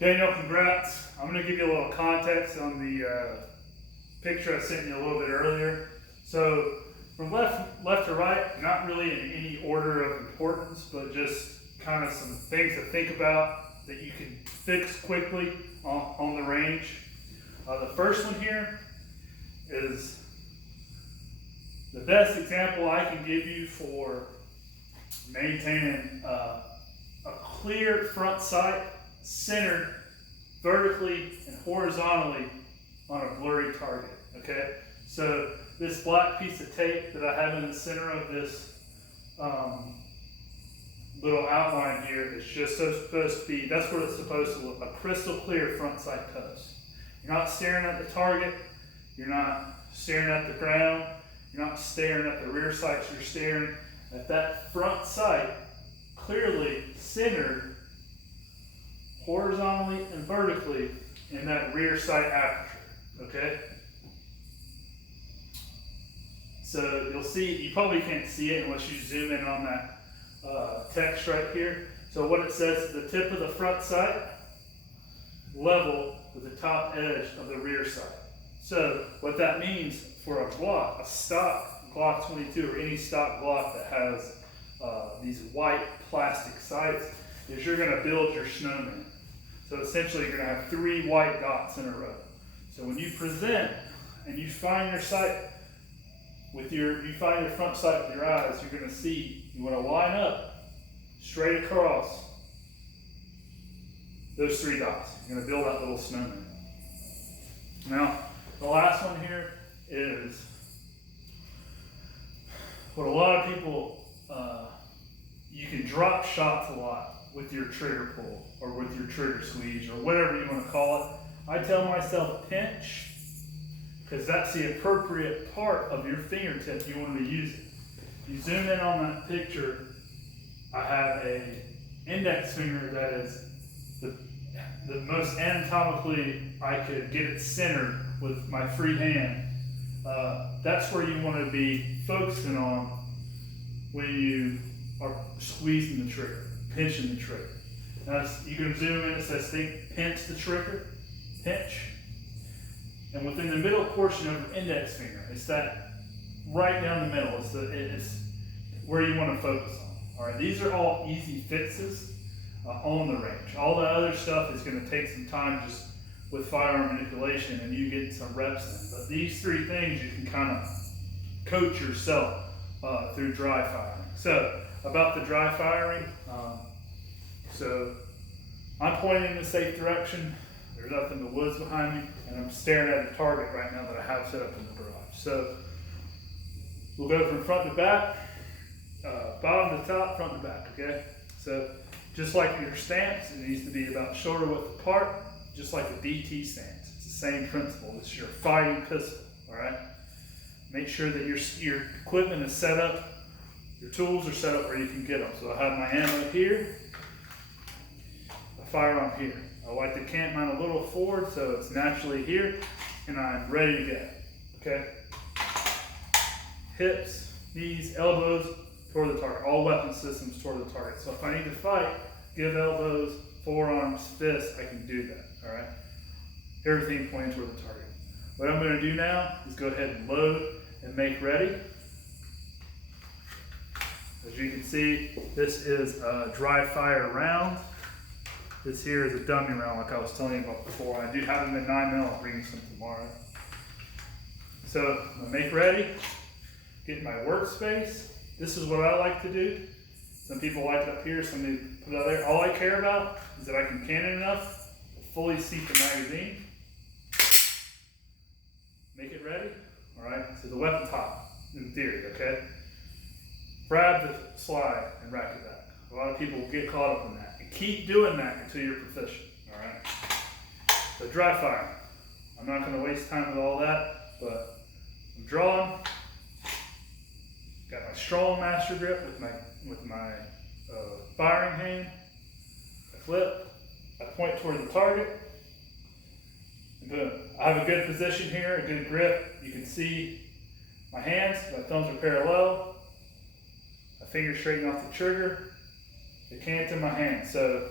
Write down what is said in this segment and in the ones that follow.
Daniel, congrats. I'm going to give you a little context on the picture I sent you a little bit earlier. So from left to right, not really in any order of importance, but just kind of some things to think about that you can fix quickly on the range. The first one here is the best example I can give you for maintaining a clear front sight centered vertically and horizontally on a blurry target. Okay, so this black piece of tape that I have in the center of this little outline here is just supposed to be, that's what it's supposed to look, a crystal clear front sight post. You're not staring at the target, you're not staring at the ground, you're not staring at the rear sights, you're staring at that front sight clearly centered horizontally and vertically in that rear sight aperture, okay? So you'll see, you probably can't see it unless you zoom in on that text right here. So what it says is the tip of the front sight level with the top edge of the rear sight. So what that means for a Glock, a stock Glock 22 or any stock Glock that has these white plastic sights, is you're going to build your snowman. So essentially you're going to have 3 white dots in a row. So when you present and you find your sight with you find your front sight with your eyes, you're going to see, you want to line up straight across those 3 dots. You're going to build that little snowman. Now, the last one here is what a lot of people, you can drop shots a lot with your trigger pull or with your trigger squeeze or whatever you want to call it. I tell myself pinch because that's the appropriate part of your fingertip you want to use it. You zoom in on that picture, I have a index finger that is the most anatomically I could get it centered with my free hand. That's where you want to be focusing on when you are squeezing the trigger, pinching the trigger. Now you can zoom in, it says pinch the trigger, pinch. And within the middle portion of your index finger, it's that right down the middle, it's where you want to focus on. All right, these are all easy fixes on the range. All the other stuff is going to take some time just with firearm manipulation and you get some reps in. But these 3 things you can kind of coach yourself through dry firing. So about the dry firing, so I'm pointing in a safe direction. There's up in the woods behind me, and I'm staring at a target right now that I have set up in the garage. So we'll go from front to back, bottom to top, front to back, okay? So just like your stance, it needs to be about shoulder width apart, just like a DT stance. It's the same principle. It's your fighting pistol, all right? Make sure that your equipment is set up, your tools are set up where you can get them. So I have my ammo here, a firearm here. I like to cant mine a little forward so it's naturally here, and I'm ready to go, okay? Hips, knees, elbows toward the target. All weapon systems toward the target. So if I need to fight, give elbows, forearms, fists, I can do that, all right? Everything pointing toward the target. What I'm going to do now is go ahead and load and make ready. As you can see, this is a dry fire round. This here is a dummy round like I was telling you about before. I do have them in 9mm, I'll bring you some tomorrow. So I'm going to make ready, get my workspace. This is what I like to do. Some people like it up here, some people put it out there. All I care about is that I can can it enough to fully seat the magazine. Make it ready, all right? So the weapon top, in theory, okay? Grab the slide and rack it back. A lot of people get caught up in that. And keep doing that until you're proficient, all right? So dry fire. I'm not going to waste time with all that, but I'm drawing. Got my strong master grip with my firing hand. I flip. I point toward the target. And boom. I have a good position here, a good grip. You can see my hands. My thumbs are parallel. My fingers straighten off the trigger. The cant's in my hand. So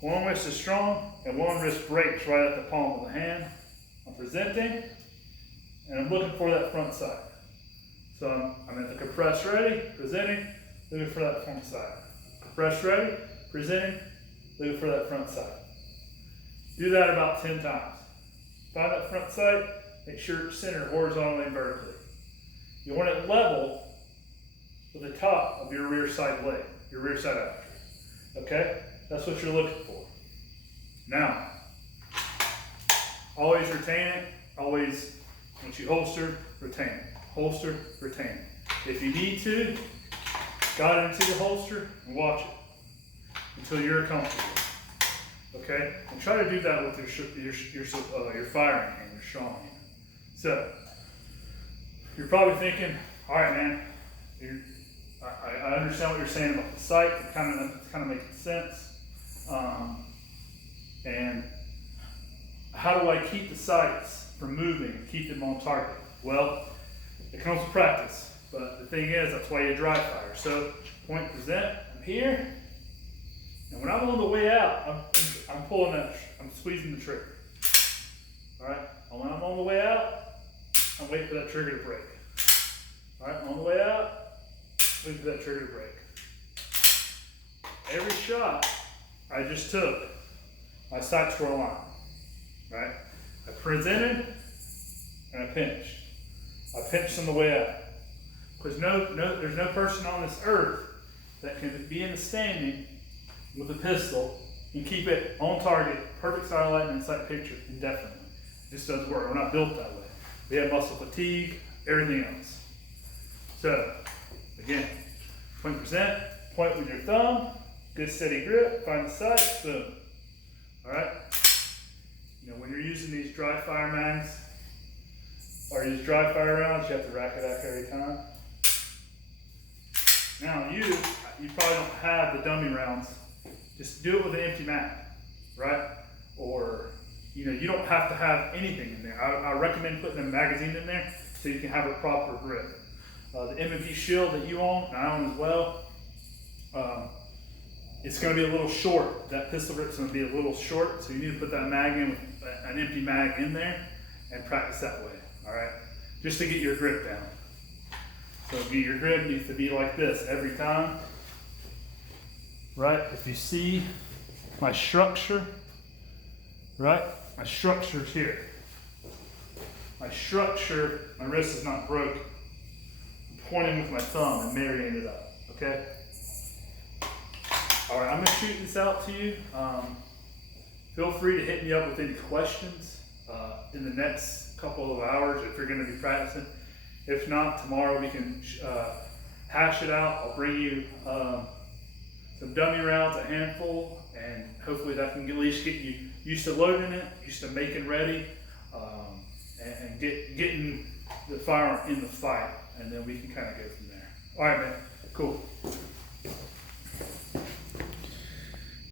One wrist is strong, and one wrist breaks right at the palm of the hand. I'm presenting, and I'm looking for that front side. So I'm at the compress ready, presenting, looking for that front side. Compress ready, presenting, looking for that front side. Do that about 10 times. Find that front side, make sure it's centered horizontally and vertically. You want it level with the top of your rear side leg, your rear side after. Okay? That's what you're looking for. Now, always retain it. Always, once you holster, retain it. Holster, retain it. If you need to, got it into the holster and watch it until you're comfortable. Okay? And try to do that with your firing hand, your strong hand. So, you're probably thinking, all right, man, I understand what you're saying about the sight. It kind of makes sense. And how do I keep the sights from moving and keep them on target? Well, it comes with practice. But the thing is, that's why you dry fire. So, point, present, I'm here. And when I'm on the way out, I'm pulling that, I'm squeezing the trigger. All right? And when I'm on the way out, I'm waiting for that trigger to break. All right? On the way out, waiting for that trigger to break. Every shot I just took, my sights were aligned. Right? I presented and I pinched. I pinched on the way out. Because there's no person on this earth that can be in the standing with a pistol and keep it on target, perfect sight line and sight picture indefinitely. It just doesn't work. We're not built that way. We have muscle fatigue, everything else. So, again, point present, point with your thumb, good steady grip, find the sight, boom. Alright? You know, when you're using these dry fire mags, or these dry fire rounds, you have to rack it up every time. Now you probably don't have the dummy rounds. Just do it with an empty mag, right? Or, you know, you don't have to have anything in there. I recommend putting a magazine in there so you can have a proper grip. The M&P Shield that you own, and I own as well, it's going to be a little short. That pistol grip's going to be a little short, so you need to put that mag in with an empty mag in there and practice that way, all right? Just to get your grip down. So your grip needs to be like this every time, right? If you see my structure, right? My structure's here. My structure, my wrist is not broken. I'm pointing with my thumb and marrying it up, okay? All right, I'm gonna shoot this out to you. Feel free to hit me up with any questions in the next couple of hours if you're gonna be practicing. If not, tomorrow we can hash it out. I'll bring you some dummy rounds, a handful, and hopefully that can at least get you used to loading it, used to making ready, and getting the firearm in the fight, and then we can kind of go from there. All right, man. Cool.